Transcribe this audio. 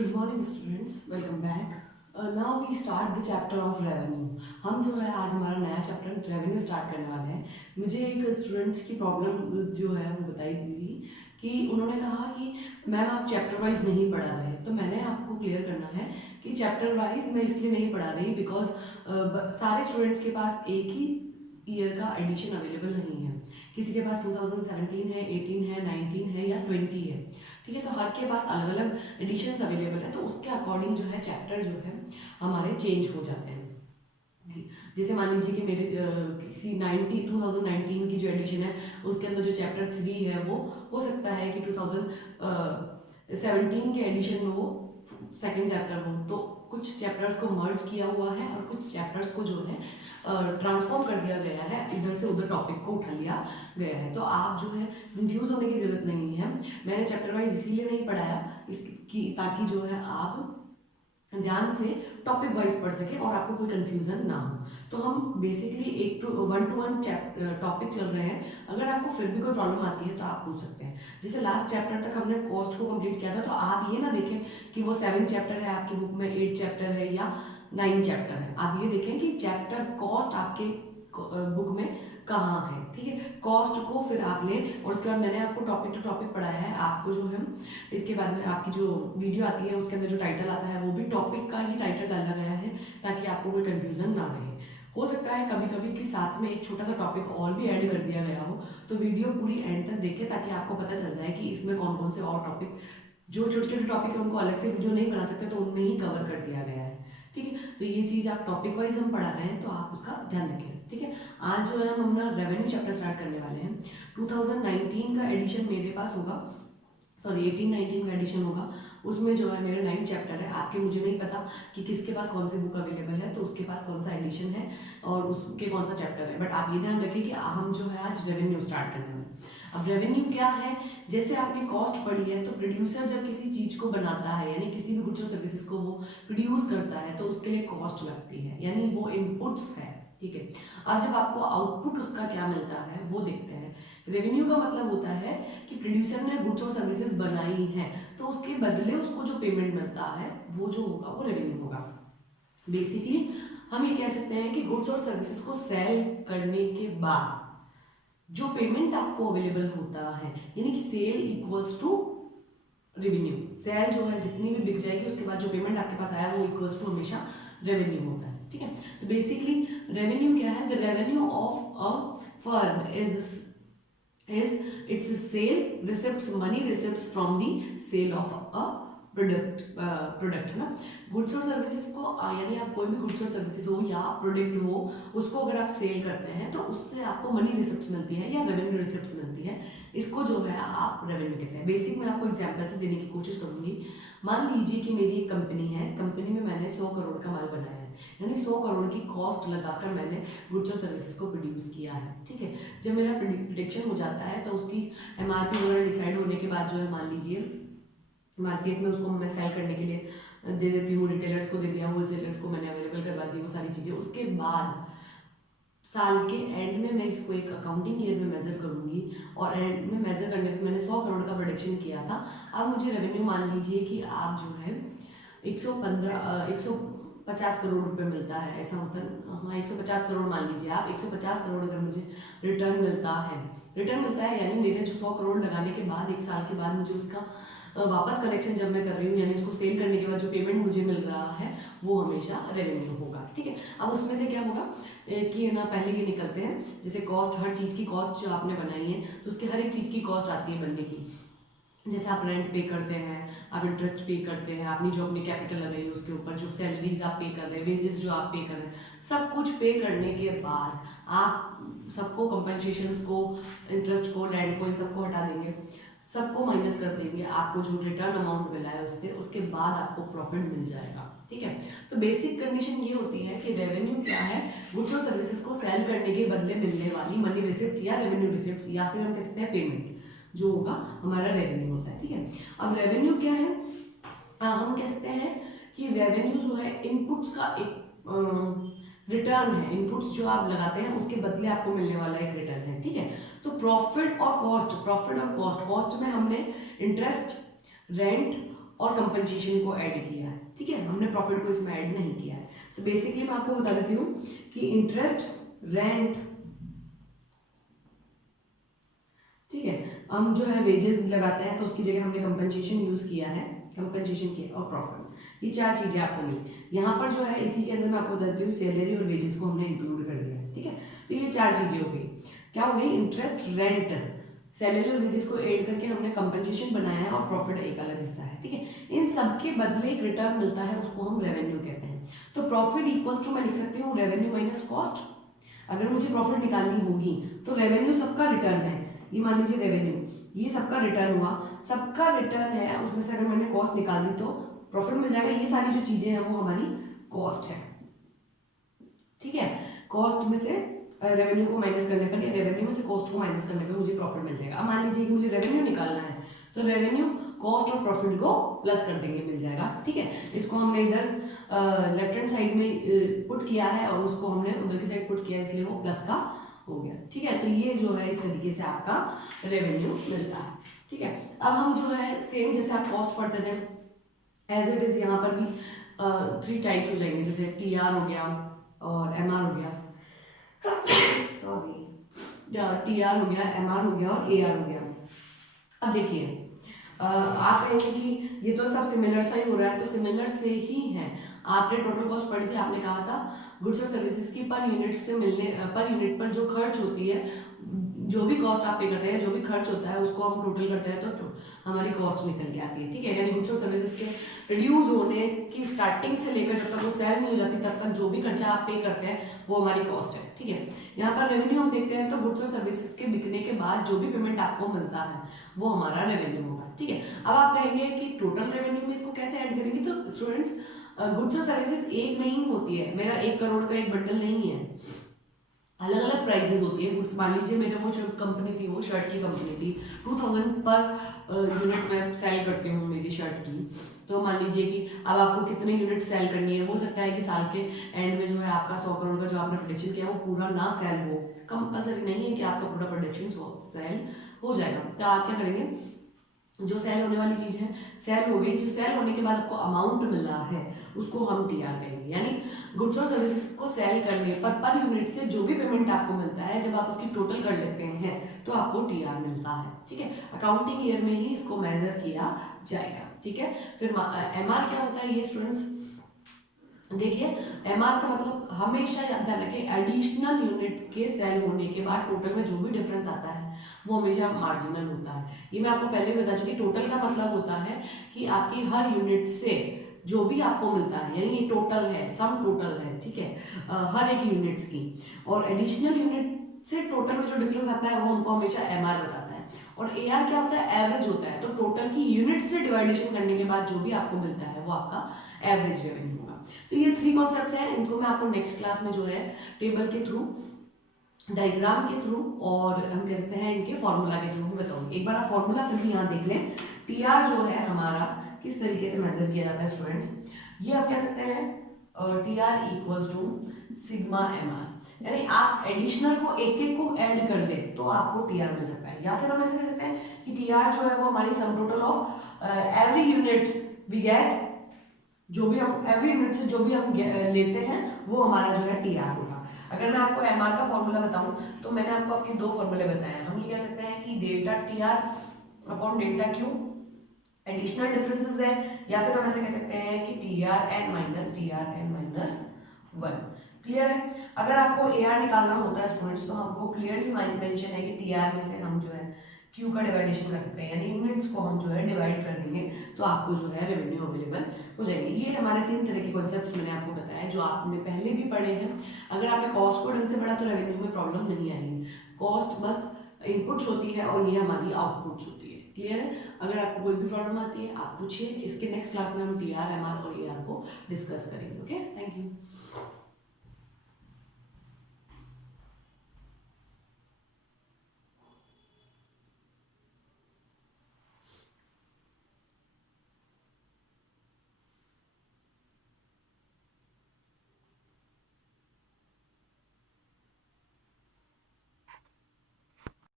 Good morning students, welcome back. Now we start the chapter of revenue. हम जो है आज हमारा नया चैप्टर रेवेन्यू स्टार्ट करने वाले हैं। मुझे एक स्टूडेंट्स की प्रॉब्लम जो है वो बताई थी कि उन्होंने कहा कि मैम आप चैप्टर वाइज नहीं पढ़ा रहे। तो मैंने आपको क्लियर करना है कि चैप्टर वाइज मैं इसलिए नहीं पढ़ा रही बिकॉज सारे स्टूडेंट्स के पास एक ही ईयर का एडिशन अवेलेबल नहीं है। किसी के पास 2017 है, 18 है, 19 है या 20 है। ठीक है, तो हर के पास अलग अलग एडिशंस अवेलेबल है, तो उसके अकॉर्डिंग जो है चैप्टर जो है हमारे चेंज हो जाते हैं। जैसे मान लीजिए कि मेरे किसी 2019 की जो एडिशन है उसके अंदर जो चैप्टर 3 है वो हो सकता है कि 2017 के एडिशन में वो सेकंड चैप्टर हो। तो कुछ चैप्टर्स को मर्ज किया हुआ है और कुछ चैप्टर्स को जो है ट्रांसफॉर्म कर दिया गया है, इधर से उधर टॉपिक को उठा लिया गया है। तो आप जो है कंफ्यूज होने की जरूरत नहीं है। मैंने चैप्टर वाइज इसीलिए नहीं पढ़ाया इसकी ताकि जो है आप ध्यान से टॉपिक वाइज पढ़ सके और आपको कोई कंफ्यूजन ना हो। तो हम बेसिकली 1 to 1 टॉपिक चल रहे हैं। अगर आपको फिर भी कोई प्रॉब्लम आती है तो आप पूछ सकते हैं। जैसे लास्ट चैप्टर तक हमने कॉस्ट को कंप्लीट किया था, तो आप ये ना देखें कि वो 7 चैप्टर है आपकी बुक में, 8 चैप्टर है या 9 चैप्टर है। आप ये देखें कि चैप्टर कॉस्ट आपके बुक में कहाँ है। ठीक है, कॉस्ट को फिर आप लें और उसके बाद मैंने आपको टॉपिक टू टॉपिक पढ़ाया है। आपको जो है इसके बाद में आपकी जो वीडियो आती है उसके अंदर जो टाइटल आता है वो भी टॉपिक का ही टाइटल डाला गया है ताकि आपको कोई कंफ्यूजन ना रहे। हो सकता है कभी कभी कि साथ में एक छोटा सा टॉपिक और भी ऐड कर दिया गया हो, तो वीडियो पूरी एंड तक देखें ताकि आपको पता चल जाए कि इसमें कौन कौन से और टॉपिक, जो छोटे छोटे टॉपिक है उनको अलग से वीडियो नहीं बना सकते तो उनमें ही कवर कर दिया गया है। ठीक है, तो ये चीज़ आप टॉपिक वाइज हम पढ़ा रहे हैं तो आप उसका ध्यान रखें। ठीक है, आज जो है हम अपना रेवेन्यू चैप्टर स्टार्ट करने वाले हैं। 2019 का एडिशन मेरे पास होगा, सॉरी 18-19 का एडिशन होगा। उसमें जो है मेरे 9 चैप्टर है। आपके मुझे नहीं पता कि किसके पास कौन सी बुक अवेलेबल है, तो उसके पास कौन सा एडिशन है और उसके कौन सा चैप्टर है। बट आप ये ध्यान रखें कि हम जो है आज रेवेन्यू स्टार्ट करने वाले हैं। अब रेवेन्यू क्या है, जैसे आपने कॉस्ट पढ़ी है तो प्रोड्यूसर जब किसी चीज को बनाता है यानी किसी भी गुड्स और सर्विसेज को वो प्रोड्यूस करता है तो उसके लिए कॉस्ट लगती है, यानी वो इनपुट्स है। ठीक है, अब जब आपको आउटपुट उसका क्या मिलता है वो देखते हैं। रेवेन्यू का मतलब होता है कि प्रोड्यूसर ने गुड्स और सर्विसेज बनाई हैं तो उसके बदले उसको जो पेमेंट मिलता है वो जो होगा वो रेवेन्यू होगा। बेसिकली हम ये कह सकते हैं कि गुड्स और सर्विसेज को सेल करने के बाद जो पेमेंट आपको अवेलेबल होता है, यानी sale equals to revenue. Sale जो है जितनी भी बिक जाएगी उसके बाद जो पेमेंट आपके पास आया वो इक्वल्स टू हमेशा रेवेन्यू होता है। ठीक है, तो बेसिकली रेवेन्यू क्या है, the revenue of a firm is its sale receipts, money receipts from the sale of a product है ना। गुड्स और सर्विसेज को यानी आप कोई भी गुड्स और सर्विसेज हो या प्रोडक्ट हो उसको अगर आप सेल करते हैं तो उससे आपको मनी रिसिप्ट्स मिलती है या रेवेन्यू रिसिप्ट्स मिलती है। इसको जो है आप रेवेन्यू कहते हैं। बेसिक मैं आपको एग्जांपल से देने की कोशिश करूंगी। मान लीजिए कि मेरी एक कंपनी है, कंपनी में मैंने 100 करोड़ का माल बनाया है, यानी 100 करोड़ की कॉस्ट लगाकर मैंने गुड्स और सर्विसेज को प्रोड्यूस किया है। ठीक है, जब मेरा प्रोडक्शन हो जाता है तो उसकी एमआरपी वगैरह डिसाइड होने के बाद जो है मान लीजिए मार्केट में उसको मैं सेल करने के लिए दे देती हूँ, रिटेलर्स को दे दिया, होलसेलर्स को मैंने अवेलेबल करवा दी वो सारी चीज़ें। उसके बाद साल के एंड में मैं इसको एक अकाउंटिंग ईयर में मेजर करूंगी और एंड में मेजर करने पे मैंने 100 करोड़ का प्रोडक्शन किया था। अब मुझे रेवेन्यू मान लीजिए कि आप जो है 150 करोड़ रुपए मिलता है, ऐसा होता है। हाँ, 150 करोड़ मान लीजिए आप। 150 करोड़ अगर मुझे रिटर्न मिलता है यानी मेरे जो 100 करोड़ लगाने के बाद 1 साल के बाद मुझे उसका वापस कलेक्शन जब मैं कर रही हूँ यानी उसको सेल करने के बाद जो पेमेंट मुझे मिल रहा है वो हमेशा रेवेन्यू होगा। ठीक है, अब उसमें से क्या होगा कि ना पहले ये निकलते हैं जैसे कॉस्ट, हर चीज़ की कॉस्ट जो आपने बनाई है तो उसकी हर एक चीज़ की कॉस्ट आती है बनने की। जैसे आप रेंट पे करते हैं, आप इंटरेस्ट पे करते हैं, आपने जो अपनी कैपिटल लगाई है उसके ऊपर, जो सैलरीज आप पे कर रहे हैं, वेजेस जो आप पे कर रहे हैं, सब कुछ पे करने के बाद आप सबको कंपनसेशंस को, इंटरेस्ट को, रेंट को, इन सबको हटा देंगे, सबको माइनस कर देंगे। आपको जो रिटर्न अमाउंट मिला है उससे, उसके बाद आपको प्रॉफिट मिल जाएगा। ठीक है, तो बेसिक कंडीशन ये होती है कि रेवेन्यू क्या है, गुड्स और सर्विसेज को सेल करने के बदले मिलने वाली मनी रिसिप्ट या रेवेन्यू रिसिप्ट या फिर हम कह सकते हैं पेमेंट जो होगा हमारा रेवेन्यू होता है। ठीक है, अब रेवेन्यू क्या है, हम कह सकते हैं कि रेवेन्यू जो है इनपुट्स का एक रिटर्न है। इनपुट्स जो आप लगाते हैं उसके बदले आपको मिलने वाला एक रिटर्न है। ठीक है, तो प्रॉफिट और कॉस्ट में हमने इंटरेस्ट, रेंट और कंपनसेशन को ऐड किया है, ठीक है, हमने प्रॉफिट को इसमें ऐड नहीं किया है। तो बेसिकली मैं आपको बता देती हूँ कि इंटरेस्ट, रेंट, ठीक है, हम जो है वेजेस लगाते हैं तो उसकी जगह हमने कंपनसेशन यूज किया है, कंपनसेशन किया और प्रॉफिट, ये चार चीजें आपको मिली। यहाँ पर जो है इसी के अंदर मैं आपको बताती हूँ सैलरी और वेजेस को हमने इंक्लूड कर दिया है, ठीक है। तो ये चार चीजें हो गई, क्या हो गई, इंटरेस्ट, रेंट, सैलरी और वेजेस को ऐड करके हमने कंपनसेशन बनाया है और प्रॉफिट एक अलग हिस्सा है, ठीक है। इन सब के बदले एक रिटर्न मिलता है, उसको हम रेवेन्यू कहते हैं। तो प्रॉफिट इक्वल टू मैं लिख सकती हूँ रेवेन्यू माइनस कॉस्ट। अगर मुझे प्रॉफिट निकालनी होगी तो रेवेन्यू सबका रिटर्न है, ये मान लीजिए रेवेन्यू, ये सबका रिटर्न हुआ, सबका रिटर्न है, उसमें से अगर मैंने कॉस्ट निकाल दी तो प्रॉफिट मिल जाएगा। ये सारी जो चीजें हैं वो हमारी कॉस्ट है, ठीक है। कॉस्ट में से रेवेन्यू को माइनस करने पर या रेवेन्यू में से कॉस्ट को माइनस करने पर मुझे प्रॉफिट मिल जाएगा। अब मान लीजिए कि मुझे रेवेन्यू निकालना है तो रेवेन्यू कॉस्ट और प्रॉफिट को प्लस कर देंगे, मिल जाएगा, ठीक है। इसको हमने इधर लेफ्ट हैंड साइड में पुट किया है और उसको हमने उधर की साइड पुट किया, इसलिए वो प्लस का हो गया, ठीक है। तो ये जो है इस तरीके से आपका रेवेन्यू मिलता है, ठीक है। अब हम जो है सेम जैसे आप कॉस्ट पढ़ते थे एज इट इज यहाँ पर भी 3 टाइप्स हो जाएंगे, जैसे टीआर हो गया और एमआर हो गया, सॉरी, टीआर हो गया, एमआर हो गया और एआर हो गया। अब देखिए आप कहेंगे कि ये तो सब सिमिलर सा ही हो रहा है, तो सिमिलर से ही है। आपने टोटल कॉस्ट पढ़ी थी, आपने कहा था गुड्स और सर्विसेज की पर यूनिट से मिलने, पर यूनिट पर जो खर्च होती है, जो भी कॉस्ट आप पे करते हैं, जो भी खर्च होता है उसको हम टोटल करते हैं तो हमारी कॉस्ट निकल के आती है, ठीक है। यानी गुड्स और सर्विसेज के रिड्यूस होने की स्टार्टिंग से लेकर जब तक वो सेल नहीं हो जाती तब तक जो भी खर्चा आप पे करते हैं वो हमारी कॉस्ट है, ठीक है। यहाँ पर रेवेन्यू हम देखते हैं तो गुड्स और सर्विसेज के बिकने के बाद जो भी पेमेंट आपको मिलता है वो हमारा रेवेन्यू होगा, ठीक है। अब आप कहेंगे कि टोटल रेवेन्यू में इसको कैसे ऐड करेंगे, तो स्टूडेंट्स गुड्स और सर्विसेज एक नहीं होती है, मेरा 1 करोड़ का एक बंडल नहीं है, अलग अलग प्राइसेस होती है गुड्स। मान लीजिए मेरे वो जो कंपनी थी, वो शर्ट की कंपनी थी, 2000 पर यूनिट में सेल करती हूँ मेरी शर्ट की। तो मान लीजिए कि अब आपको कितने यूनिट सेल करनी है, हो सकता है कि साल के एंड में जो है आपका 100 करोड़ का जो आपने प्रोडक्शन किया वो पूरा ना सेल हो, कंपल्सरी नहीं है कि आपका पूरा प्रोडक्शन सेल हो जाएगा। तो आप क्या करेंगे, जो सेल होने वाली चीज है सेल हो गई, जो सेल होने के बाद आपको अमाउंट मिला है उसको हम टीआर कहेंगे। यानी गुड्स और सर्विसेज को सेल करने पर यूनिट से जो भी पेमेंट आपको मिलता है, जब आप उसकी टोटल कर लेते हैं तो आपको टीआर मिलता है, ठीक है। अकाउंटिंग ईयर में ही इसको मेजर किया जाएगा, ठीक है। फिर एमआर क्या होता है, ये स्टूडेंट्स देखिए, एमआर का मतलब हमेशा याद रखें, एडिशनल यूनिट के सेल होने के बाद टोटल में जो भी डिफरेंस आता है वो हमेशा मार्जिनल होता है। ये मैं आपको पहले भी बता चुकी, टोटल का मतलब होता है कि आपकी हर यूनिट से जो भी आपको मिलता है, यानी ये टोटल है, सम टोटल है, ठीक है, हर एक यूनिट्स की। और एडिशनल यूनिट से टोटल में जो डिफरेंस आता है वो हमको हमेशा एमआर बताता है। और एआर क्या होता है, एवरेज होता है। तो टोटल की यूनिट से डिवाइडेशन करने के बाद जो भी आपको मिलता है वो आपका एवरेज रेवेन्यू होगा। तो ये 3 कॉन्सेप्ट्स हैं, इनको मैं आपको नेक्स्ट क्लास में जो है टेबल के थ्रू, डायग्राम के थ्रू और हम कह सकते हैं इनके फॉर्मूला के थ्रू भी बताऊंगी। एक बार आप फॉर्मूला फिर भी यहाँ देख लें, टीआर जो है हमारा किस तरीके से मेजर किया जाता है स्टूडेंट्स, ये आप कह सकते हैं TR equals to sigma MR. यानी आप एडिशनल को एक एक को ऐड कर दे तो आपको टीआर मिल सकता है, या फिर हम ऐसे कह सकते हैं कि टीआर जो है वो हमारी sum total of every unit we get, जो भी हम एवरी यूनिट से जो भी हम लेते हैं वो हमारा जो है टीआर होगा। अगर मैं आपको एमआर का फॉर्मूला बताऊं तो मैंने आपको आपके 2 फॉर्मूले बताए हैं। हम ये कह सकते हैं कि delta TR upon delta Q additional differences है, या फिर हम ऐसे कह सकते हैं कि TR N minus TR N minus 1। Clear है। अगर आपको एआर निकालना होता है स्टूडेंट्स तो हमको क्लियरली मेंशन है कि टीआर में से हम जो है क्यू का डिवाइडेशन कर सकते हैं, यानी यूनिट्स को हम जो है डिवाइड कर देंगे तो आपको जो है रेवेन्यू अवेलेबल हो जाएगी। ये हमारे 3 तरह के कॉन्सेप्ट्स मैंने आपको बताया जो आपने पहले भी पढ़े हैं। अगर आपने कॉस्ट को ढंग से पढ़ा तो रेवेन्यू में प्रॉब्लम नहीं आएगी, कॉस्ट बस इनपुट्स होती है और ये हमारी आउटपुट्स होती है। क्लियर है। अगर आपको कोई भी प्रॉब्लम आती है आप पूछिए, इसके नेक्स्ट क्लास में हम टीआर, एमआर और एआर को डिस्कस करेंगे। Okay, thank you.